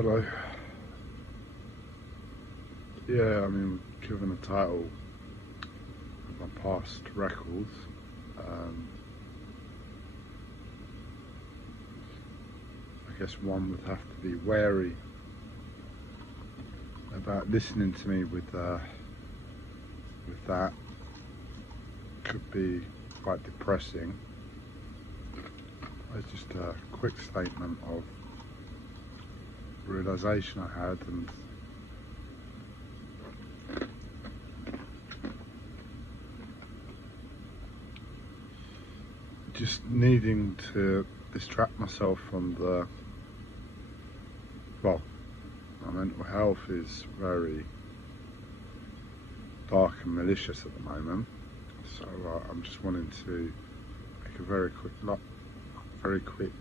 Hello. Yeah, I mean, given the title of my past records, um, I guess one would have to be wary about listening to me with that. Could be quite depressing. It's just a quick statement of realization I had, and just needing to distract myself from well, my mental health is very dark and malicious at the moment, so I'm just wanting to make a very quick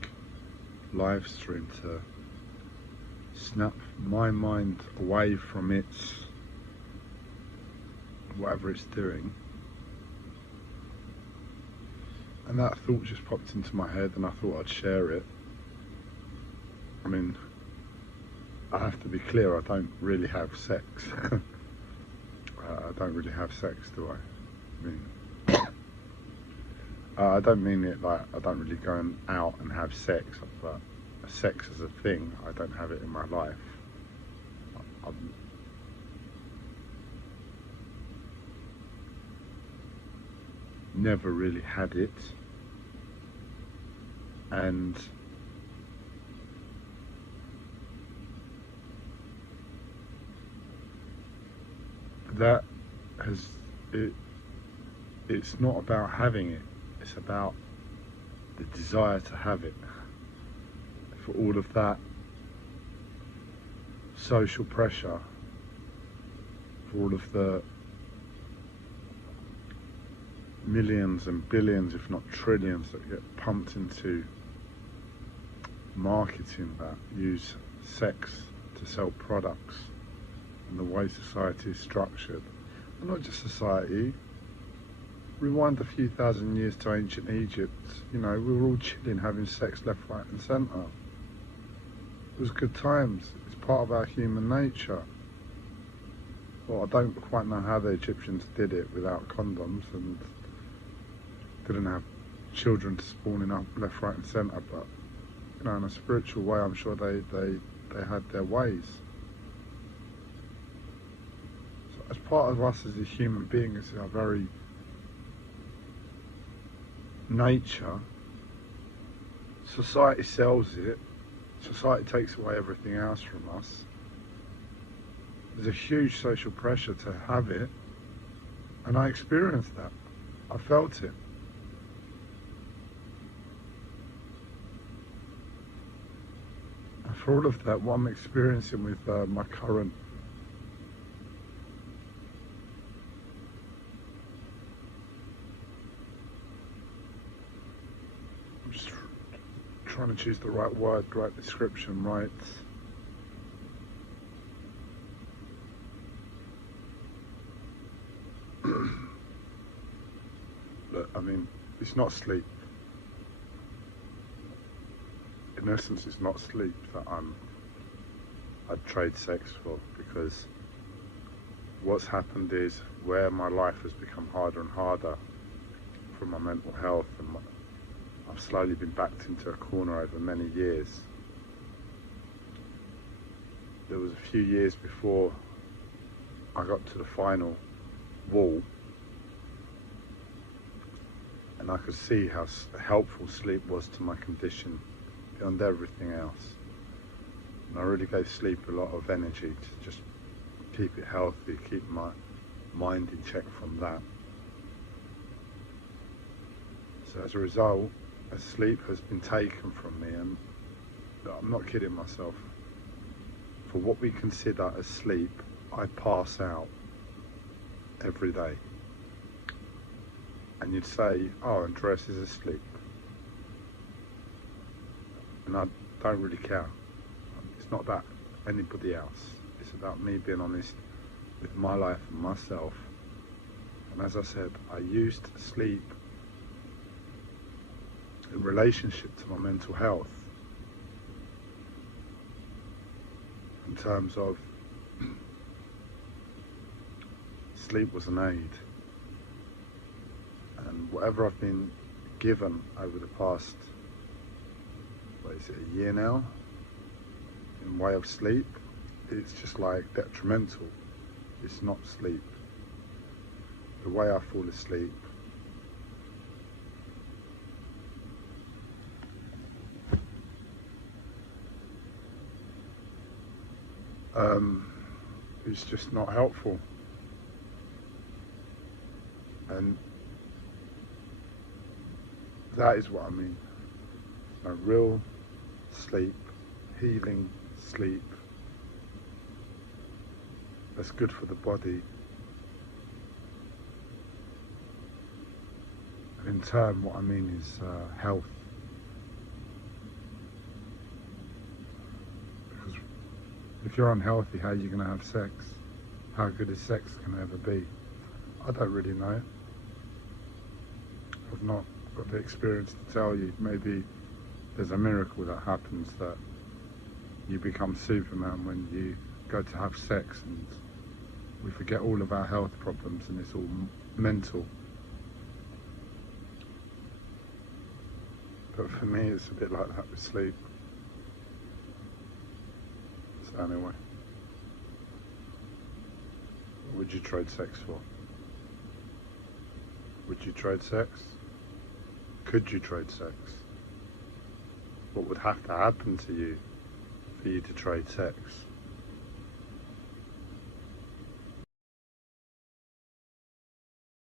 live stream to snap my mind away from its whatever it's doing. And that thought just popped into my head, and I thought I'd share it. I mean, I have to be clear, I don't really have sex. I don't really have sex, do I? I mean, I don't mean it like I don't really go out and have sex, but sex as a thing, I don't have it in my life. I've never really had it, and that it's not about having it, it's about the desire to have it. For all of that social pressure, for all of the millions and billions, if not trillions, that get pumped into marketing that use sex to sell products, and the way society is structured. And not just society, rewind a few thousand years to ancient Egypt, you know, we were all chilling, having sex left, right and centre. It was good times, it's part of our human nature. Well, I don't quite know how the Egyptians did it without condoms and didn't have children spawning up left, right and centre, but you know, in a spiritual way, I'm sure they had their ways. So as part of us as a human being, it's our very nature. Society sells it, society takes away everything else from us. There's a huge social pressure to have it, and I experienced that. I felt it. And for all of that, what I'm experiencing with my current I'm just trying to choose the right word, right description, right. Look, I mean, it's not sleep. In essence, it's not sleep that I'd trade sex for, because what's happened is where my life has become harder and harder for my mental health, and I've slowly been backed into a corner over many years. There was a few years before I got to the final wall, and I could see how helpful sleep was to my condition beyond everything else. And I really gave sleep a lot of energy to just keep it healthy, keep my mind in check from that. So as a result, as sleep has been taken from me, and I'm not kidding myself, for what we consider as sleep, I pass out every day. And you'd say, oh, Andreas is asleep. And I don't really care. It's not about anybody else. It's about me being honest with my life and myself. And as I said, I used sleep in relationship to my mental health. terms of sleep was an aid, and whatever I've been given over the past, what is it, a year now, in way of sleep, it's just like detrimental. It's not sleep. The way I fall asleep, it's just not helpful. And that is what I mean. A real sleep, healing sleep, that's good for the body. And in turn, what I mean is health. Because if you're unhealthy, how are you going to have sex? How good is sex going to ever be? I don't really know. I've not got the experience to tell you. Maybe there's a miracle that happens, that you become Superman when you go to have sex and we forget all of our health problems and it's all mental. But for me, it's a bit like that with sleep. So anyway, what would you trade sex for? Would you trade sex? Could you trade sex? What would have to happen to you for you to trade sex?